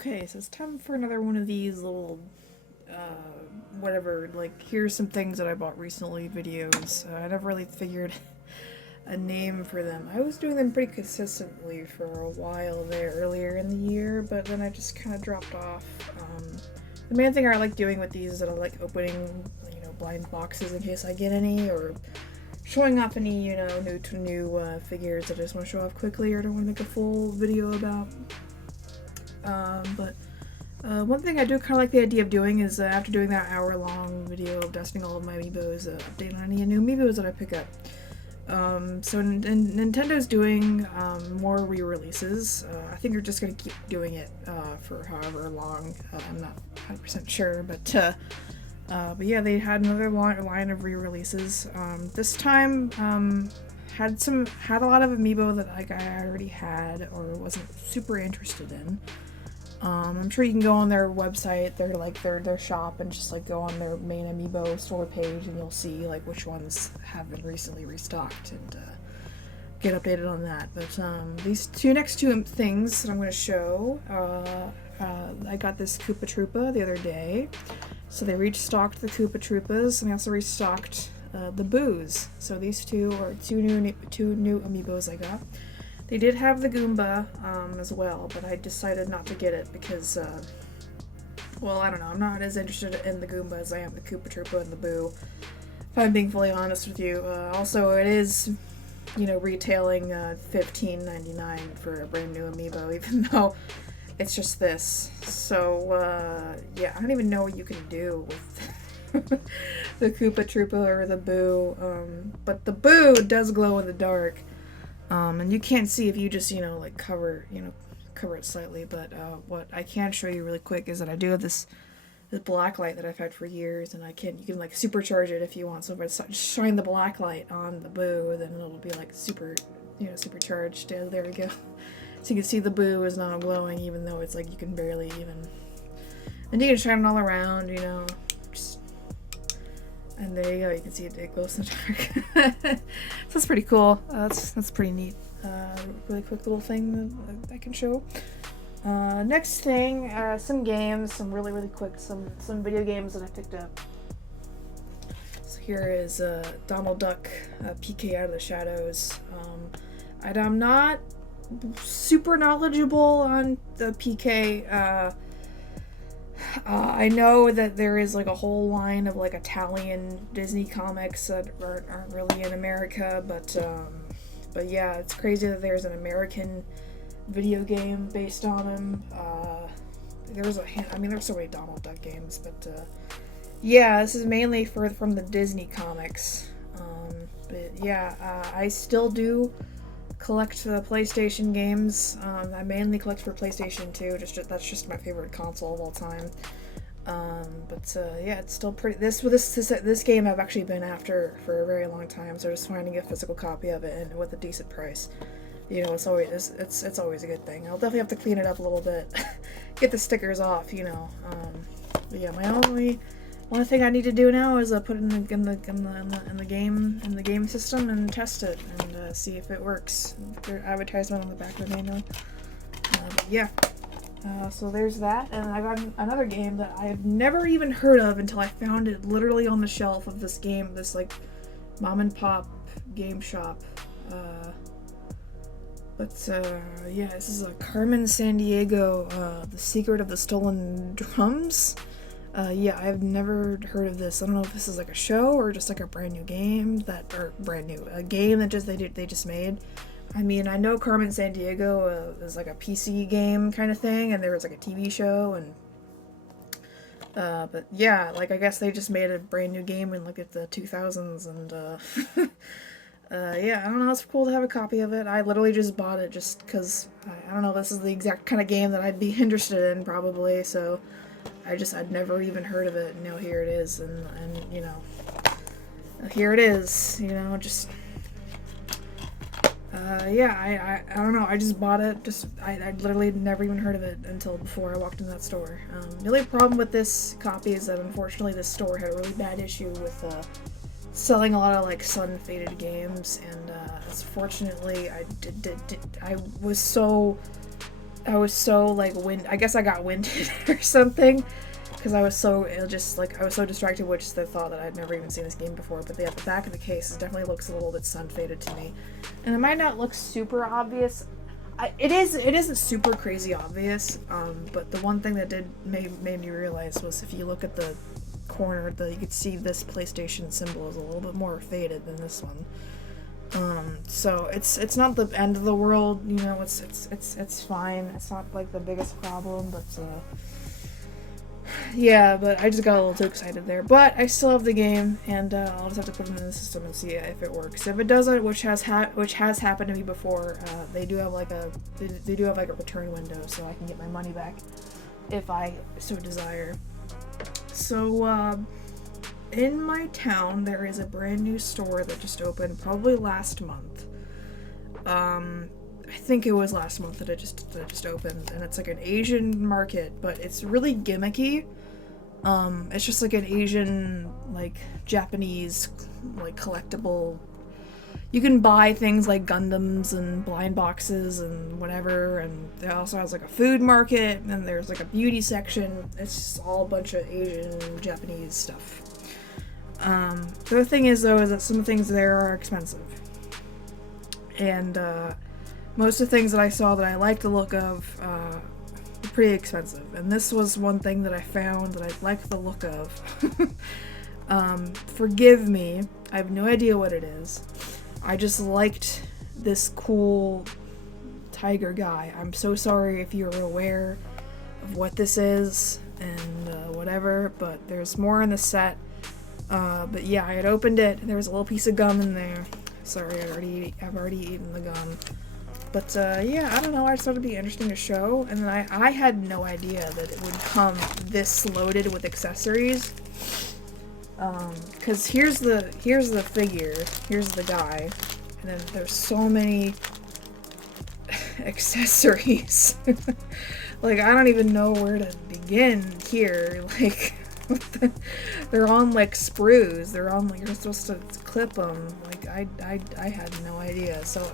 Okay, so it's time for another one of these little, whatever, like, here's some things that I bought recently videos. I never really figured a name for them. I was doing them pretty consistently for a while there earlier in the year, but then I just kind of dropped off. The main thing I like doing with these is that I like opening, blind boxes in case I get any, or showing off any, new figures that I just want to show off quickly or don't want to make a full video about. But one thing I do kind of like the idea of doing is after doing that hour-long video of dusting all of my amiibos, update on any new amiibos that I pick up. Nintendo's doing more re-releases. I think they're just going to keep doing it for however long. I'm not 100% sure, but yeah, they had another line of re-releases. This time had a lot of amiibo that I already had or wasn't super interested in. I'm sure you can go on their website, their shop, and just like go on their main amiibo store page, and you'll see like which ones have been recently restocked and get updated on that. But these next two things that I'm going to show, I got this Koopa Troopa the other day, so they restocked the Koopa Troopas, and they also restocked the Boos. So these two are two new amiibos I got. They did have the Goomba as well, but I decided not to get it because, well, I don't know. I'm not as interested in the Goomba as I am the Koopa Troopa and the Boo, if I'm being fully honest with you. Also, it is, retailing $15.99 for a brand new amiibo, even though it's just this. So, yeah, I don't even know what you can do with the Koopa Troopa or the Boo. But the Boo does glow in the dark. And you can't see if you just, cover it slightly, but what I can show you really quick is that I do have this black light that I've had for years, and you can like supercharge it if you want. So if I shine the black light on the Boo, then it'll be like supercharged. Yeah, there we go. So you can see the Boo is not glowing, even though it's like you can barely even. And you can shine it all around, and there you go, you can see it glows in the dark. So that's pretty cool. That's pretty neat. Really quick little thing that I can show. Next thing, some games, some really quick, some video games that I picked up. So here is Donald Duck, PK Out of the Shadows. I'm not super knowledgeable on the PK. I know that there is like a whole line of like Italian Disney comics that aren't really in America, but yeah, it's crazy that there's an American video game based on him. There's so many Donald Duck games, but yeah, this is mainly from the Disney comics. But yeah, I still do collect the PlayStation games. I mainly collect for PlayStation 2. That's just my favorite console of all time. But yeah, it's still pretty. This game I've actually been after for a very long time. So just finding a physical copy of it and with a decent price, it's always a good thing. I'll definitely have to clean it up a little bit, get the stickers off. But yeah, my only thing I need to do now is put it in the game system and test it and see if it works. There's advertisement on the back of the manual. But yeah, so there's that, and I got another game that I've never even heard of until I found it literally on the shelf of this like mom and pop game shop. Yeah, this is a Carmen Sandiego, The Secret of the Stolen Drums. Yeah, I've never heard of this. I don't know if this is like a show or just like a brand new game a game that they just made. I mean, I know Carmen Sandiego is like a PC game kind of thing, and there was like a TV show, and but yeah, like I guess they just made a brand new game in like the 2000s, and yeah, I don't know. It's cool to have a copy of it. I literally just bought it just because I don't know. This is the exact kind of game that I'd be interested in probably, so. I'd never even heard of it, and now here it is, and here it is, just, yeah, I don't know, I just bought it, I literally never even heard of it until before I walked into that store. The only problem with this copy is that unfortunately this store had a really bad issue with, selling a lot of, like, sun-faded games, and, unfortunately, I was so I was so like I guess I got winded or something, because I was so I was so distracted with just the thought that I'd never even seen this game before. But yeah, the back of the case definitely looks a little bit sun faded to me, and it might not look super obvious. It isn't super crazy obvious, but the one thing that made me realize was if you look at the corner, you could see this PlayStation symbol is a little bit more faded than this one. So it's not the end of the world, you know. It's fine. It's not like the biggest problem, but yeah. But I just got a little too excited there. But I still have the game, and I'll just have to put it in the system and see if it works. If it doesn't, which has happened to me before, they do have like a return window, so I can get my money back if I so desire. So in my town, there is a brand new store that just opened probably last month. I think it was last month that it just opened, and it's like an Asian market, but it's really gimmicky. It's just like an Asian, like Japanese, like collectible. You can buy things like Gundams and blind boxes and whatever, and it also has like a food market, and there's like a beauty section. It's just all a bunch of Asian, Japanese stuff. The other thing is, though, is that some things there are expensive. And most of the things that I saw that I liked the look of were pretty expensive. And this was one thing that I found that I liked the look of. Forgive me, I have no idea what it is. I just liked this cool tiger guy. I'm so sorry if you're aware of what this is and whatever, but there's more in the set. But yeah, I had opened it, and there was a little piece of gum in there. Sorry, I've already eaten the gum. But yeah, I don't know, I just thought it'd be interesting to show, and then I had no idea that it would come this loaded with accessories. Cause here's the figure, here's the guy, and then there's so many accessories. Like, I don't even know where to begin here, like... They're on like sprues. They're on like you're supposed to clip them. Like I had no idea. So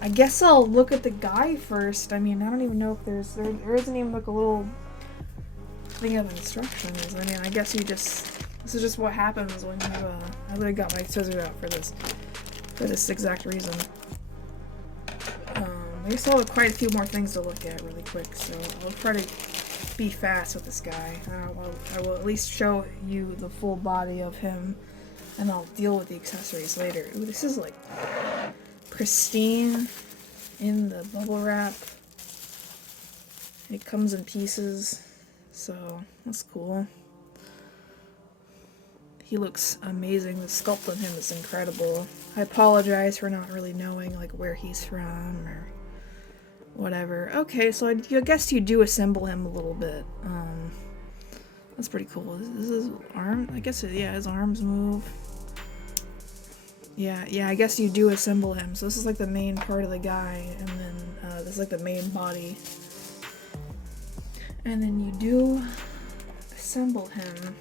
I guess I'll look at the guy first. I mean, I don't even know if there isn't even like a little thing of instructions. I mean, I guess this is just what happens when you I literally got my scissors out for this exact reason. I still have quite a few more things to look at really quick, so I'll try to be fast with this guy. I will at least show you the full body of him, and I'll deal with the accessories later. Ooh, this is like pristine in the bubble wrap. It comes in pieces, so that's cool. He looks amazing. The sculpt on him is incredible. I apologize for not really knowing like where he's from or whatever. Okay, so I guess you do assemble him a little bit. That's pretty cool. This is arm. I guess yeah, his arms move. Yeah. I guess you do assemble him. So this is like the main part of the guy, and then this is like the main body, and then you do assemble him.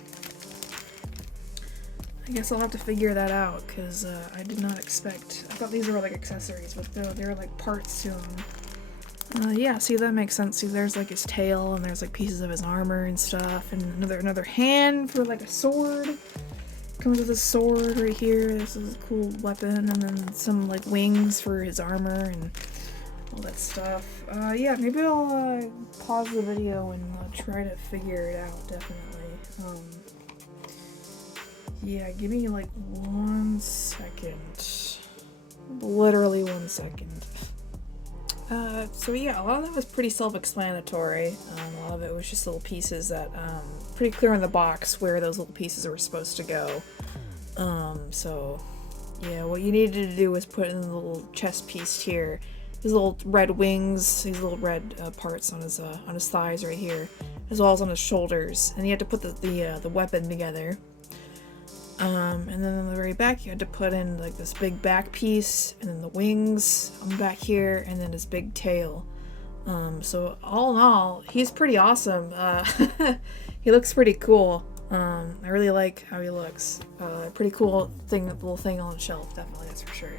I guess I'll have to figure that out because I did not expect. I thought these were like accessories, but they're like parts to him. Yeah, see, that makes sense. See, there's like his tail, and there's like pieces of his armor and stuff, and another hand for like a sword. Comes with a sword right here. This is a cool weapon, and then some like wings for his armor and all that stuff. Yeah, maybe I'll pause the video and try to figure it out, definitely. Yeah, give me like 1 second. Literally 1 second. So yeah, a lot of that was pretty self-explanatory. A lot of it was just little pieces that, pretty clear in the box where those little pieces were supposed to go. So yeah, what you needed to do was put in the little chest piece here. These little red wings, these little red parts on his thighs right here, as well as on his shoulders. And you had to put the weapon together. And then on the very back, you had to put in like this big back piece, and then the wings on the back here, and then his big tail. So all in all, he's pretty awesome. He looks pretty cool. I really like how he looks. Pretty cool little thing on the shelf, definitely, that's for sure.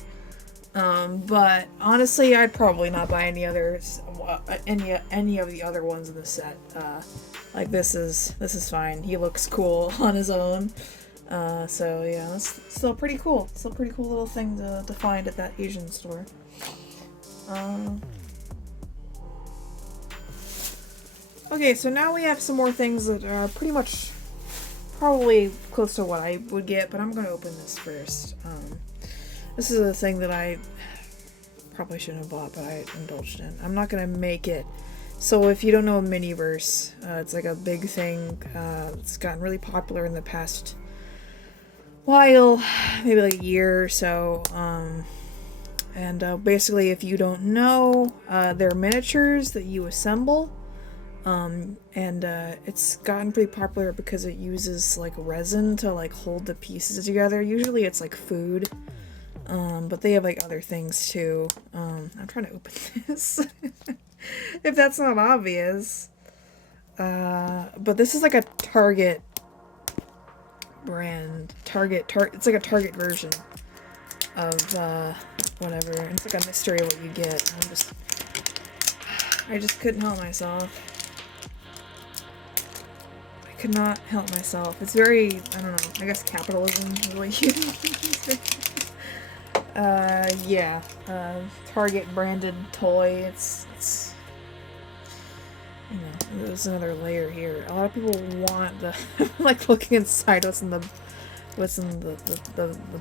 But honestly, I'd probably not buy any others, any of the other ones in the set. Like this is fine. He looks cool on his own. So yeah, that's still pretty cool. Still pretty cool little thing to find at that Asian store. Okay, so now we have some more things that are pretty much probably close to what I would get, but I'm gonna open this first. This is a thing that I probably shouldn't have bought, but I indulged in. I'm not gonna make it. So if you don't know Miniverse, it's like a big thing. It's gotten really popular in the past while, maybe like a year or so. And basically, if you don't know, they're miniatures that you assemble. It's gotten pretty popular because it uses like resin to like hold the pieces together. Usually it's like food. But they have like other things too. I'm trying to open this. If that's not obvious. But this is like a Target brand. It's like a Target version of whatever. It's like a mystery what you get. I just couldn't help myself. I could not help myself. It's very, I don't know, I guess capitalism is what you yeah. Target branded toy. It's you know, there's another layer here. A lot of people want the like looking inside what's in the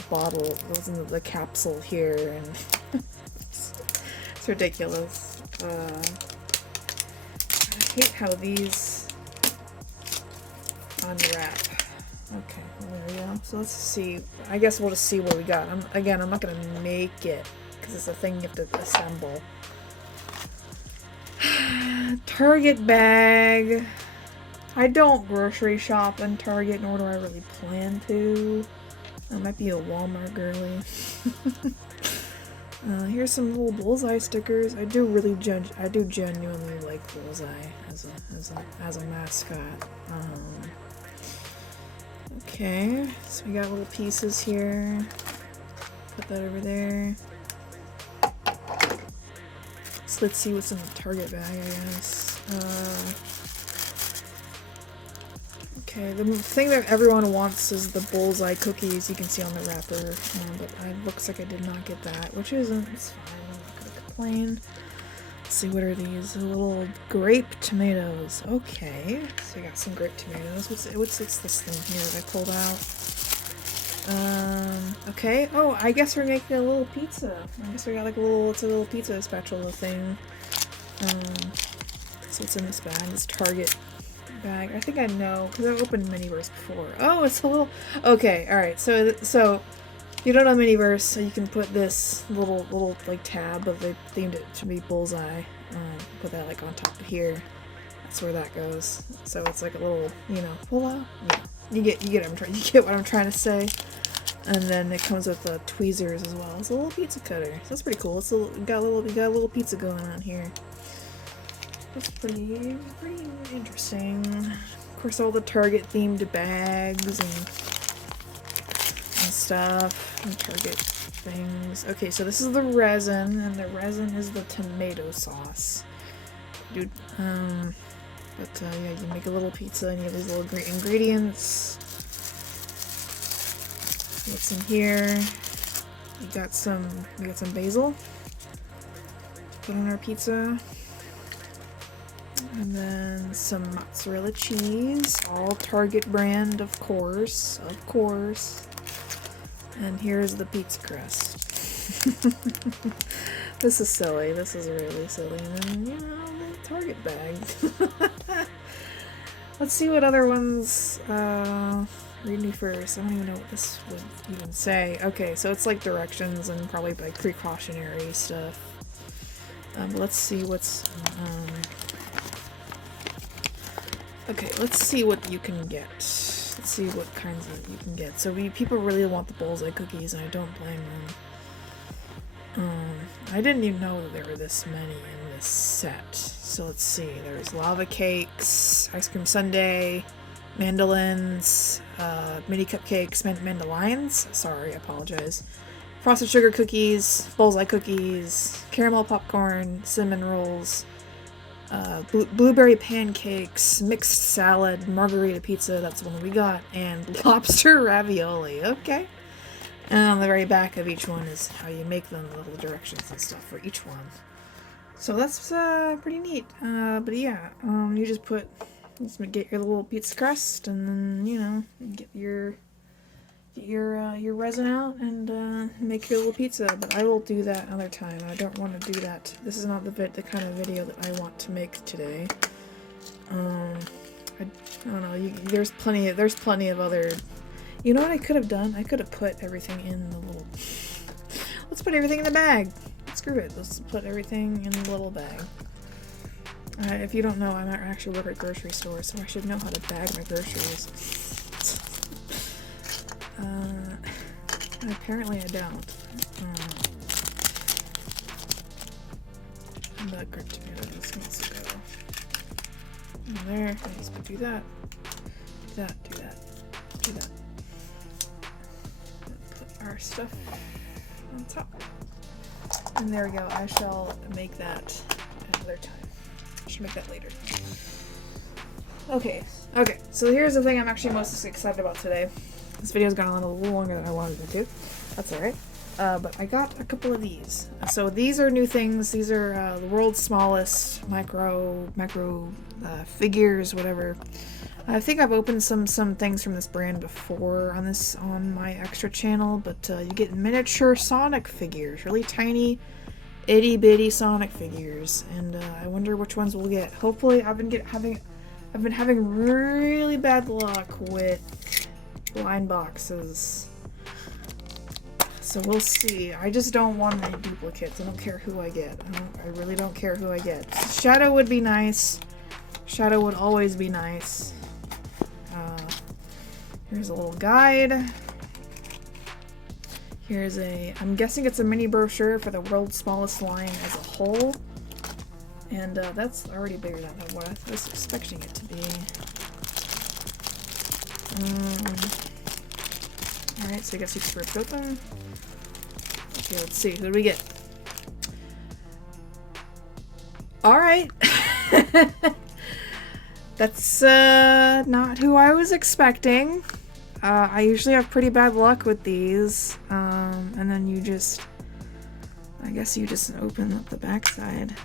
bottle, what's in the capsule here, and it's ridiculous. I hate how these unwrap. Okay, well, there we go. So let's see. I guess we'll just see what we got. I'm not gonna make it because it's a thing you have to assemble. Target bag. I don't grocery shop in Target, nor do I really plan to. I might be a Walmart girly. Here's some little Bullseye stickers. I do genuinely like Bullseye as a mascot. Okay, so we got little pieces here. Put that over there. So let's see what's in the Target bag, I guess. Okay, the thing that everyone wants is the Bullseye cookies you can see on the wrapper, but it looks like I did not get that, which isn't, it's fine, I'm not gonna complain. Let's see, what are these? Little grape tomatoes. Okay, so we got some grape tomatoes. What's this thing here that I pulled out? Okay, oh, I guess we're making a little pizza. I guess we got like it's a little pizza spatula thing. So what's in this bag? This Target bag. I think I know because I've opened Miniverse before. Oh, it's a little. Okay, all right. So you don't know Miniverse, so you can put this little like tab, but they themed it to be Bullseye. Put that like on top of here. That's where that goes. So it's like a little, pull out. Yeah, you get what I'm trying to say. And then it comes with the tweezers as well. It's a little pizza cutter. So that's pretty cool. We got a little pizza going on here. That's pretty interesting. Of course, all the Target themed bags and stuff and Target things. Okay, so this is the resin, and the resin is the tomato sauce. Dude, yeah, you make a little pizza and you have these little great ingredients. What's in here? We got some basil. Put on our pizza. And then some mozzarella cheese, all Target brand, of course. And here's the pizza crust. This is silly. This is really silly. And then, the Target bag. Let's see what other ones, read me first. I don't even know what this would even say. Okay, so it's like directions and probably like precautionary stuff. But let's see what's, okay, let's see what you can get. Let's see what kinds of you can get. So people really want the Bullseye cookies, and I don't blame them. I didn't even know that there were this many in this set. So let's see. There's lava cakes, ice cream sundae, mandolins, mini cupcakes, mandolines. Sorry, I apologize. frosted sugar cookies, bullseye cookies, caramel popcorn, cinnamon rolls, blueberry pancakes, mixed salad, margarita pizza, that's the one that we got, and lobster ravioli. Okay. And on the very back of each one is how you make them, the little directions and stuff for each one. So that's pretty neat. But yeah, you just get your little pizza crust, and then, you know, get your resin out and make your little pizza. But I will do that another time. I don't want to do that. This is not the kind of video that I want to make today. I don't know. There's plenty of other. You know what I could have done? I could have put everything in the little. Let's put everything in the bag. Screw it. Let's put everything in the little bag. If you don't know, I actually work at a grocery store, so I should know how to bag my groceries. And apparently I don't. The grape tomatoes needs to go in there. I just do that. Do that. Do that. Do that. Put our stuff on top. And there we go. I shall make that another time. I should make that later. Okay. So here's the thing I'm actually most excited about today. This video's gone on a little longer than I wanted it to. That's alright. But I got a couple of these. So these are new things. These are the world's smallest macro figures, whatever. I think I've opened some things from this brand before on my extra channel, but you get miniature Sonic figures, really tiny, itty bitty Sonic figures, and I wonder which ones we'll get. Hopefully, I've been having really bad luck with blind boxes, so we'll see. I just don't want any duplicates. I don't care who I get. I really don't care who I get. Shadow would be nice. Shadow would always be nice. Here's a little guide. Here's I'm guessing it's a mini brochure for the world's smallest line as a whole. And that's already bigger than what I was expecting it to be. Alright, so I guess you can rip it open. Okay, let's see. Who do we get? Alright. That's not who I was expecting. I usually have pretty bad luck with these. And then I guess you just open up the backside.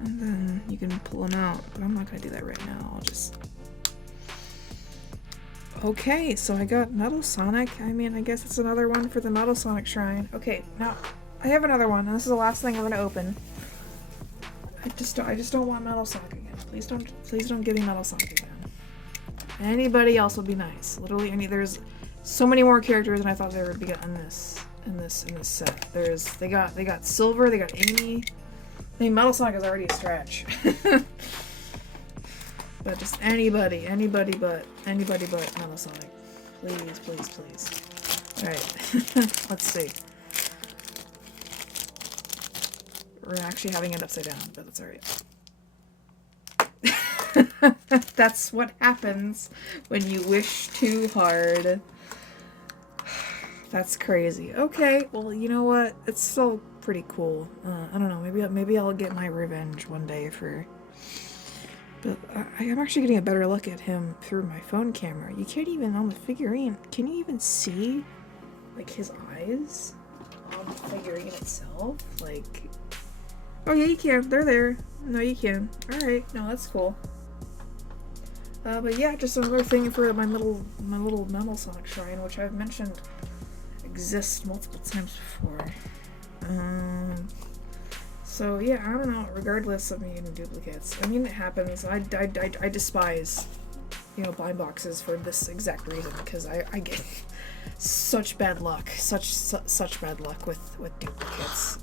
And then you can pull them out. But I'm not going to do that right now. I'll just... Okay, so I got Metal Sonic. I mean, I guess it's another one for the Metal Sonic Shrine. Okay, now, I have another one. And this is the last thing we're going to open. I just don't want Metal Sonic again. Please don't give me Metal Sonic again. Anybody else would be nice. Literally, there's so many more characters than I thought there would be in this set. They got Silver, they got Amy. I mean, Metal Sonic is already a stretch. But just anybody but Metal Sonic. Please. Alright. Let's see. We're actually having it upside down, but that's alright. That's what happens when you wish too hard. That's crazy. Okay, well, you know what? It's still pretty cool. I don't know. Maybe I'll get my revenge one day for. But I'm actually getting a better look at him through my phone camera. You can't even on the figurine. Can you even see, like, his eyes on the figurine itself? Like, oh yeah, you can. They're there. No, you can. All right. No, that's cool. But yeah, just another thing for my little Metal Sonic Shrine, which I've mentioned exists multiple times before. So yeah, I don't know. Regardless of me getting duplicates, I mean, it happens. I despise, blind boxes for this exact reason, because I get such bad luck, such bad luck with duplicates.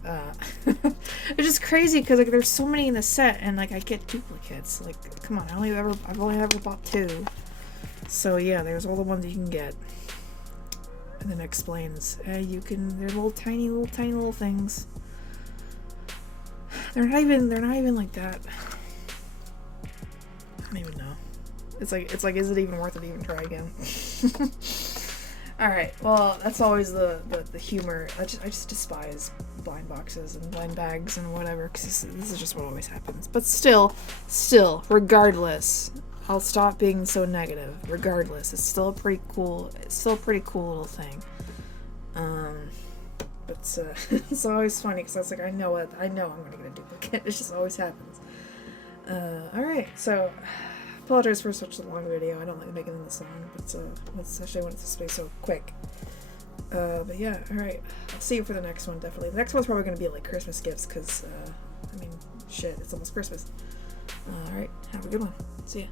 It's just crazy because like there's so many in the set, and like I get duplicates. Like, come on, I've only ever bought 2. So yeah, there's all the ones you can get, and then it explains they're little tiny little things. They're not even like that. I don't even know. It's like, is it even worth it to even try again? All right. Well, that's always the humor. I just despise blind boxes and blind bags and whatever, because this is just what always happens. But still, regardless, I'll stop being so negative. Regardless, it's still a pretty cool little thing. But it's always funny because I was like, I know I'm gonna get a duplicate. It just always happens. All right. So, apologize for such a long video. I don't like making this long, but especially when it's supposed to be so quick. But yeah, all right. I'll see you for the next one. Definitely. The next one's probably gonna be like Christmas gifts because I mean, shit, it's almost Christmas. All right. Have a good one. See ya.